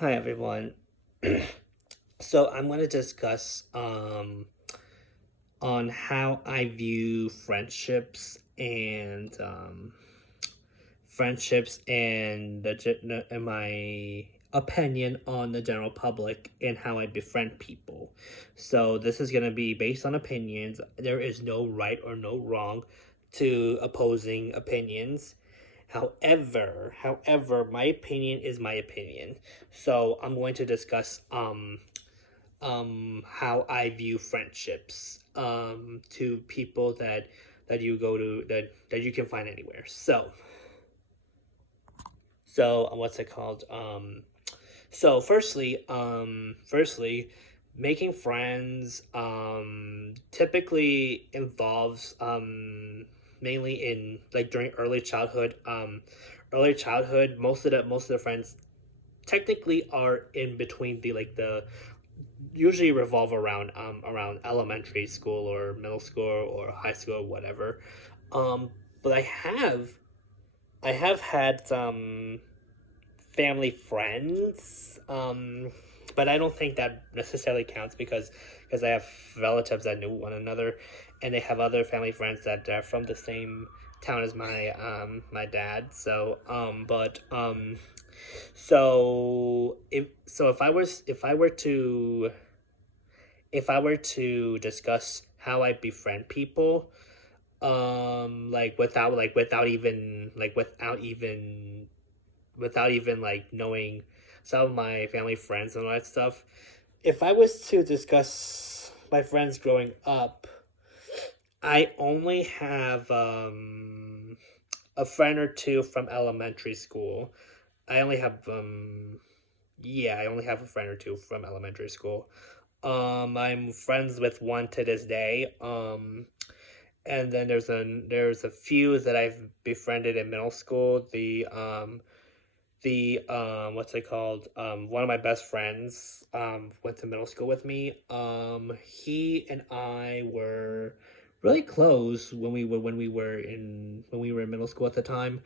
Hi everyone. So I'm going to discuss on how I view friendships and and my opinion on the general public and how I befriend people. So this is going to be based on opinions. There is no right or no wrong to opposing opinions. However, my opinion is my opinion. So I'm going to discuss how I view friendships to people that you go to that you can find anywhere. So what's it called? Firstly, making friends typically involves mainly in like during early childhood. Most of the friends technically are in between the usually revolve around elementary school or middle school or high school or whatever. Um, but I have had some family friends, but I don't think that necessarily counts because I have relatives that knew one another, and they have other family friends that are from the same town as my dad. If I were to discuss how I befriend people, without even like knowing some of my family friends and all that stuff. If I was to discuss my friends growing up, I only have a friend or two from elementary school. I only have yeah, I only have a friend or two from elementary school. I'm friends with one to this day. And then there's a few that I've befriended in middle school. The what's it called? One of my best friends went to middle school with me. He and I were really close when we were in middle school at the time.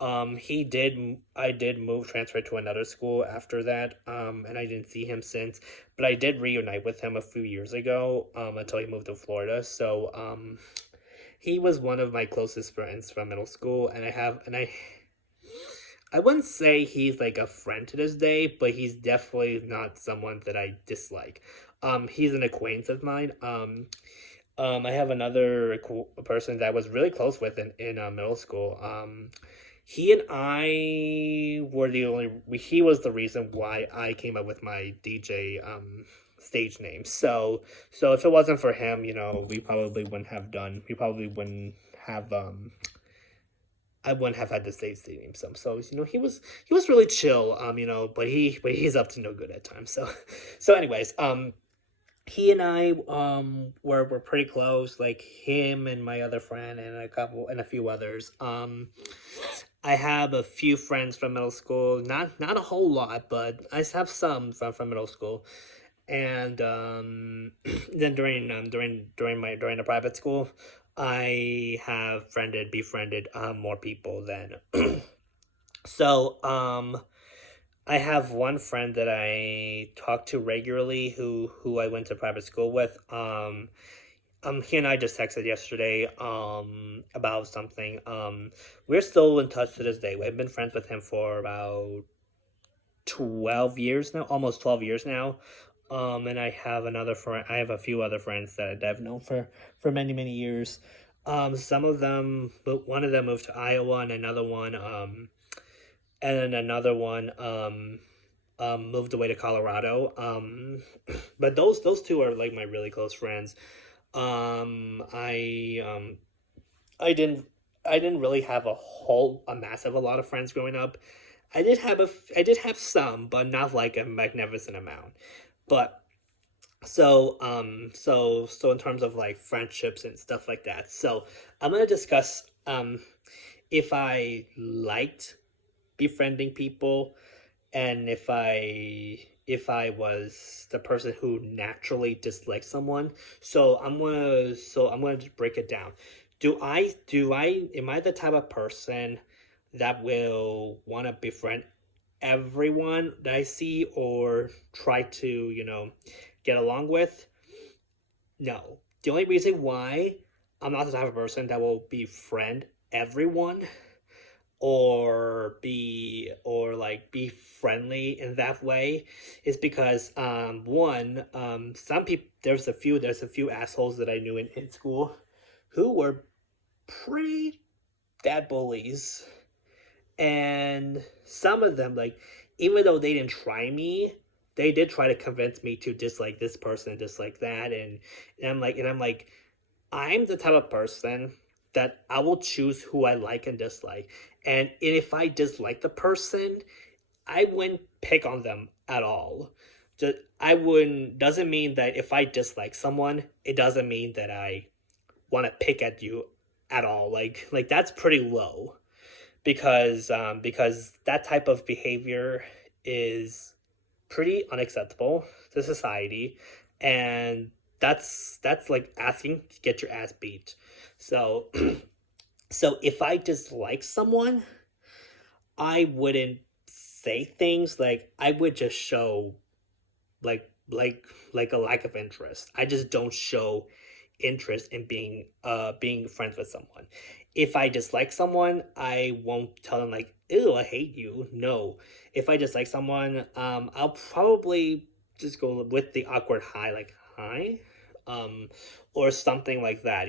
I did move transfer to another school after that. And I didn't see him since, but I did reunite with him a few years ago. Until he moved to Florida. So he was one of my closest friends from middle school, and I wouldn't say he's like a friend to this day, but he's definitely not someone that I dislike. He's an acquaintance of mine. I have another person that I was really close with in middle school. He and I were the only. He was the reason why I came up with my DJ stage name. So if it wasn't for him, we probably wouldn't have done. We probably wouldn't have I wouldn't have had the state name. So he was really chill. But he's up to no good at times. So anyways, he and I were pretty close, like him and my other friend and a few others. I have a few friends from middle school, not a whole lot, but I have some from middle school. And then during the private school, I have befriended more people than so. I have one friend that I talk to regularly who I went to private school with. He and I just texted yesterday about something. We're still in touch to this day. We've been friends with him for about 12 years now, almost 12 years now. And I have another friend. I have a few other friends that I've known for many many years. Some of them, but one of them moved to Iowa, and another one moved away to Colorado. But those two are like my really close friends. I I didn't really have a massive a lot of friends growing up. I did have some, but not like a magnificent amount. But so in terms of like friendships and stuff like that. So I'm gonna discuss if I liked befriending people, and if I was the person who naturally disliked someone. So I'm gonna just break it down. Do I am I the type of person that will want to befriend everyone that I see or try to, get along with. No. The only reason why I'm not the type of person that will befriend everyone or be friendly in that way is because one some people there's a few assholes that I knew in school who were pretty bad bullies, and some of them, like, even though they didn't try me, they did try to convince me to dislike this person and dislike that, and I'm like, I'm the type of person that I will choose who I like and dislike. And if I dislike the person, I wouldn't pick on them at all. Just, I wouldn't, doesn't mean that if I dislike someone, it doesn't mean that I want to pick at you at all. Like that's pretty low because that type of behavior is pretty unacceptable to society, and that's like asking to get your ass beat. So so if I dislike someone, I wouldn't say things like, I would just show like a lack of interest. I just don't show interest in being friends with someone. If I dislike someone, I won't tell them like, ew, I hate you. No. If I dislike someone, I'll probably just go with the awkward hi, like hi, um, or something like that.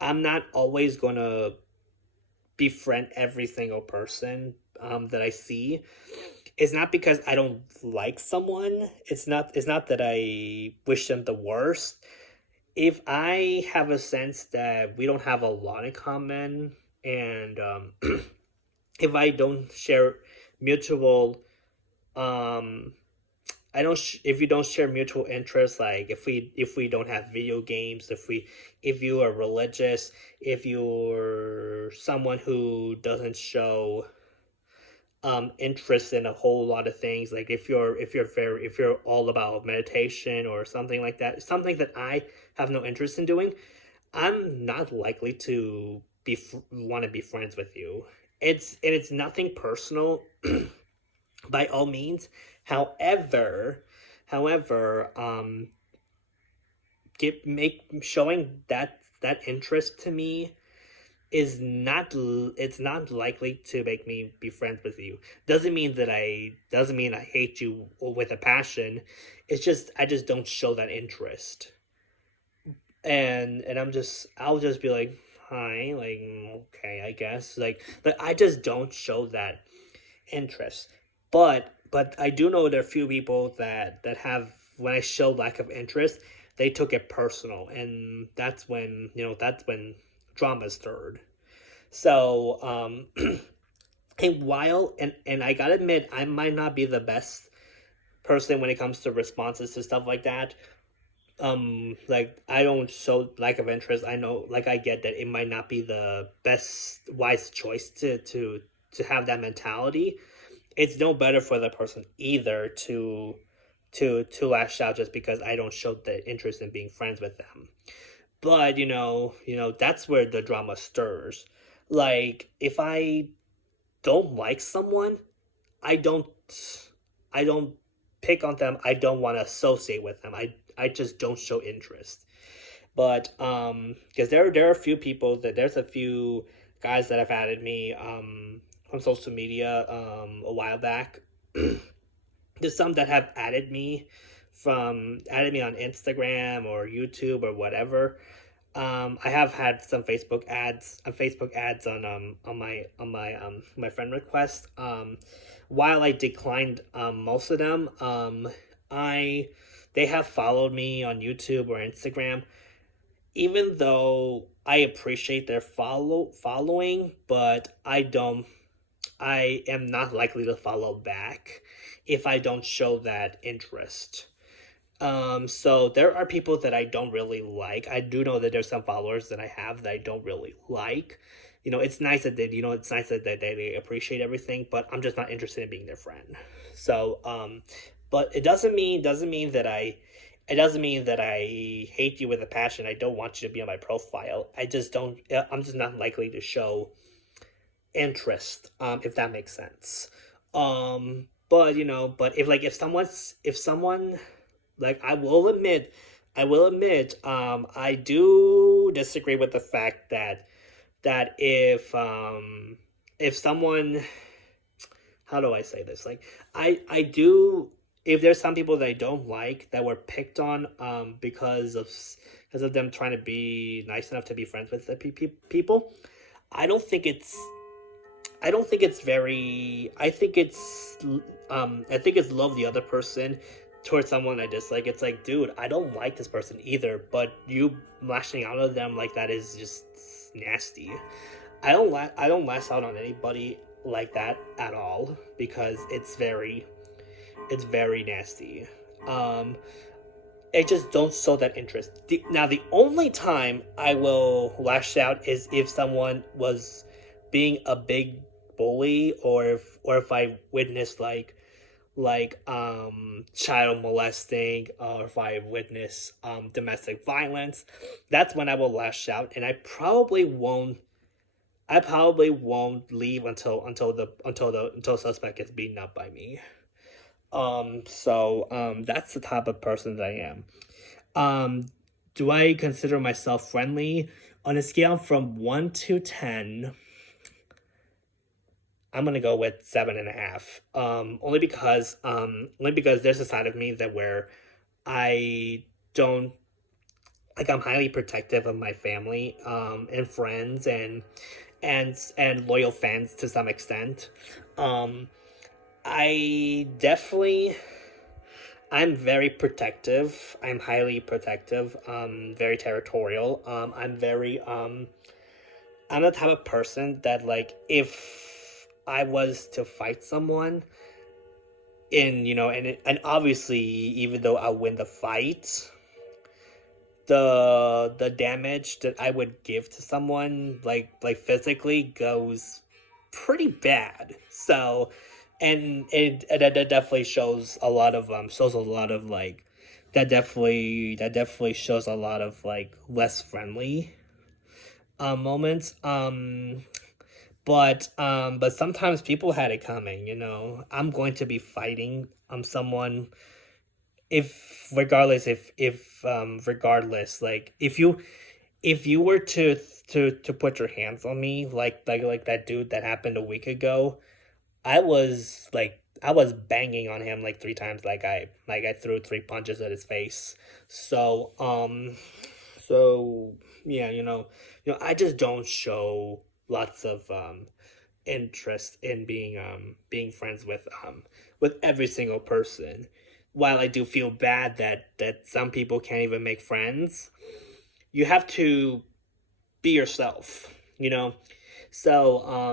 I'm not always gonna befriend every single person that I see. It's not because I don't like someone. It's not that I wish them the worst. If I have a sense that we don't have a lot in common, and if I don't share mutual um if you don't share mutual interests, like if we don't have video games, if you are religious, if you're someone who doesn't show interest in a whole lot of things, like if you're all about meditation or something like that, something that I have no interest in doing, I'm not likely to want to be friends with you. It's nothing personal by all means. However, get make showing that interest to me is not it's not likely to make me be friends with you. Doesn't mean I hate you with a passion. It's just I just don't show that interest. And I'll just be like, hi, like, okay, I guess, like I just don't show that interest. But I do know there are a few people that have, when I show lack of interest, they took it personal, and that's when drama stirred. So and I gotta admit, I might not be the best person when it comes to responses to stuff like that. Like, I don't show lack of interest. I know, like, I get that it might not be the best wise choice to have that mentality. It's no better for the person either to lash out just because I don't show the interest in being friends with them. But that's where the drama stirs. Like, if I don't like someone, I don't I don't pick on them. I don't want to associate with them. I just don't show interest. But because there are a few people that there's a few guys that have added me on social media a while back. There's some that have added me on Instagram or YouTube or whatever. I have had some Facebook ads on my friend request. While I declined most of them, I they have followed me on YouTube or Instagram. Even though I appreciate their following, but I am not likely to follow back if I don't show that interest. So there are people that I don't really like. I do know that there's some followers that I have that I don't really like. It's nice that they appreciate everything, but I'm just not interested in being their friend. So, but it doesn't mean that I hate you with a passion. I don't want you to be on my profile. I'm just not likely to show interest, if that makes sense. But but if someone, like, I will admit, I do disagree with the fact that if someone, how do I say this? Like, I do, if there's some people that I don't like that were picked on because of them trying to be nice enough to be friends with the people. I don't think it's I don't think it's very. I think it's love the other person towards someone I dislike. It's like, dude, I don't like this person either, but you lashing out at them like that is just nasty. I don't lash out on anybody like that at all, because it's very nasty. Um, I just don't show that interest. Now, the only time I will lash out is if someone was being a big bully, or if I witnessed child molesting, or if I witness domestic violence. That's when I will lash out, and I probably won't leave until suspect gets beaten up by me. That's the type of person that I am. Um, do I consider myself friendly? On a scale from 1 to 10, I'm gonna go with 7.5. Only because there's a side of me that where I don't like. I'm highly protective of my family, and friends, and loyal fans to some extent. Um, I definitely I'm very protective. I'm highly protective. Very territorial. I'm the type of person that, like, if I was to fight someone, and obviously, even though I win the fight, the damage that I would give to someone, like physically, goes pretty bad. So, and that definitely shows a lot of like, that definitely shows a lot of, like, less friendly moments. But sometimes people had it coming. I'm going to be fighting someone, regardless, like, if you were to put your hands on me, like that dude that happened a week ago. I was banging on him like 3 times, like I threw 3 punches at his face. So yeah, I just don't show lots of interest in being friends with every single person. While I do feel bad that some people can't even make friends, you have to be yourself, you know. So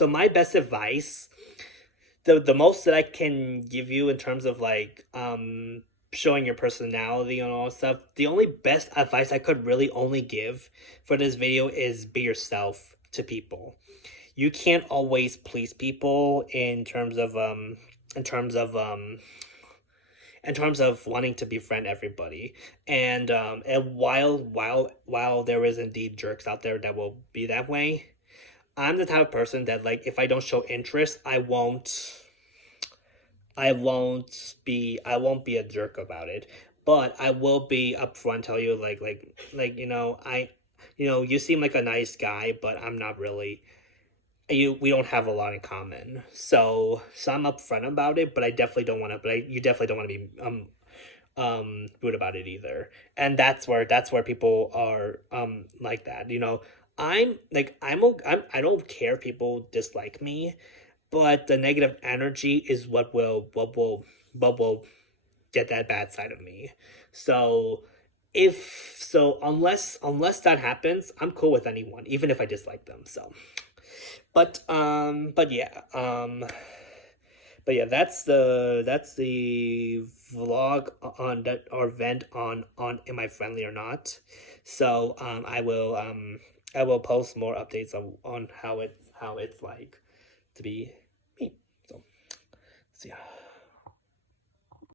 my best advice, the most that I can give you in terms of, like, showing your personality and all that stuff, the only best advice I could really only give for this video is be yourself to people. You can't always please people in terms of um in terms of wanting to befriend everybody. And while there is indeed jerks out there that will be that way, I'm the type of person that, like, if I don't show interest, I won't be a jerk about it. But I will be upfront, tell you, like, you seem like a nice guy, but I'm not really. We don't have a lot in common. So I'm upfront about it, but I definitely don't want to. You definitely don't want to be rude about it either. And that's where people are like that. I don't care if people dislike me, but the negative energy is what will get that bad side of me. So unless that happens, I'm cool with anyone, even if I dislike them. But that's the vlog on that, or vent on am I friendly or not. So I will post more updates on how it's like to be me. So yeah.